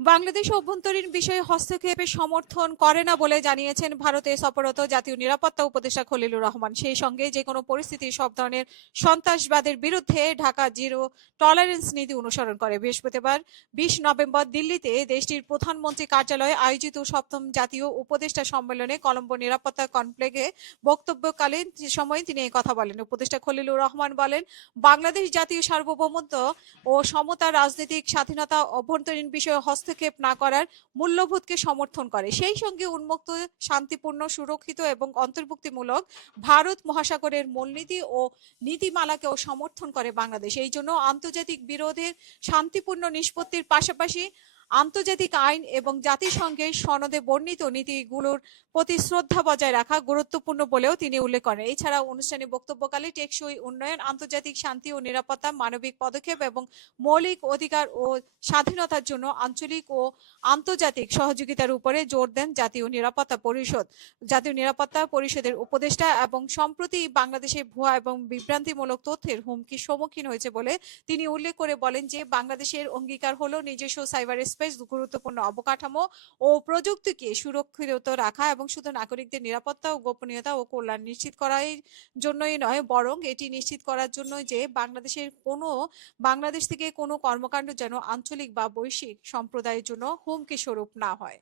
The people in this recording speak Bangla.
বাংলাদেশ অভ্যন্তরীণ বিষয়ে হস্তক্ষেপে সমর্থন করে না বলে জানিয়েছেন ভারতে সফররত জাতীয় নিরাপত্তা উপদেষ্টা খলিলুর রহমান। সেই সঙ্গে যেকোনো পরিস্থিতি সব ধরনের সন্ত্রাসবাদের বিরুদ্ধে ঢাকা জিরো টলারেন্স নীতি অনুসরণ করে। বৃহস্পতিবার 20 নভেম্বর দিল্লিতে দেশটির প্রধানমন্ত্রী কার্যালয়ে আয়োজিত সপ্তম জাতীয় উপদেষ্টা সম্মেলনে কলম্বো নিরাপত্তা কমপ্লেক্সে বক্তব্যকালীন সময়ে তিনি এই কথা বলেন। উপদেষ্টা খলিলুর রহমান বলেন, বাংলাদেশ জাতীয় সার্বভৌমত্ব ও সমতা, রাজনৈতিক স্বাধীনতা, অভ্যন্তরীণ বিষয়ে হস্তক্ষেপ না করার মূল্যবোধকে সমর্থন করে। সেই সঙ্গে উন্মুক্ত, শান্তিপূর্ণ, সুরক্ষিত এবং অন্তর্ভুক্তিমূলক ভারত মহাসাগরের মূলনীতি ও নীতিমালাকেও সমর্থন করে বাংলাদেশ। এই জন্য আন্তর্জাতিক বিরোধের শান্তিপূর্ণ নিষ্পত্তির পাশাপাশি আন্তর্জাতিক আইন এবং জাতিসংঘের সনদে বর্ণিত নীতিগুলোর প্রতি শ্রদ্ধা বজায় রাখা গুরুত্বপূর্ণ বলেও তিনি উল্লেখ করেন। এছাড়া অনুষ্ঠানে বক্তব্যকালে টেকসই উন্নয়ন, আন্তর্জাতিক শান্তি ও নিরাপত্তা, মানবিক পদক্ষেপ এবং মৌলিক অধিকার ও স্বাধীনতার জন্য আঞ্চলিক ও আন্তর্জাতিক সহযোগিতার উপরে জোর দেন জাতীয় নিরাপত্তা পরিষদ। জাতীয় নিরাপত্তা পরিষদের উপদেষ্টা এবং সম্প্রতি বাংলাদেশে ভুয়া এবং বিভ্রান্তিমূলক তথ্যের হুমকির সম্মুখীন হয়েছে বলে তিনি উল্লেখ করে বলেন যে, বাংলাদেশের অঙ্গীকার হলো নিজস্ব সাইবার স্পেস, গুরুত্বপূর্ণ অবকাঠামো ও প্রযুক্তিকে সুরক্ষিত রাখা এবং শুধু নাগরিকদের নিরাপত্তা ও গোপনীয়তা ও কল্যাণ নিশ্চিত করার জন্যই নয়, বরং এটি নিশ্চিত করার জন্য যে বাংলাদেশ থেকে কোনো কর্মকাণ্ড যেন আঞ্চলিক বা বৈশ্বিক সম্প্রদায়ের জন্য হুমকি স্বরূপ না হয়।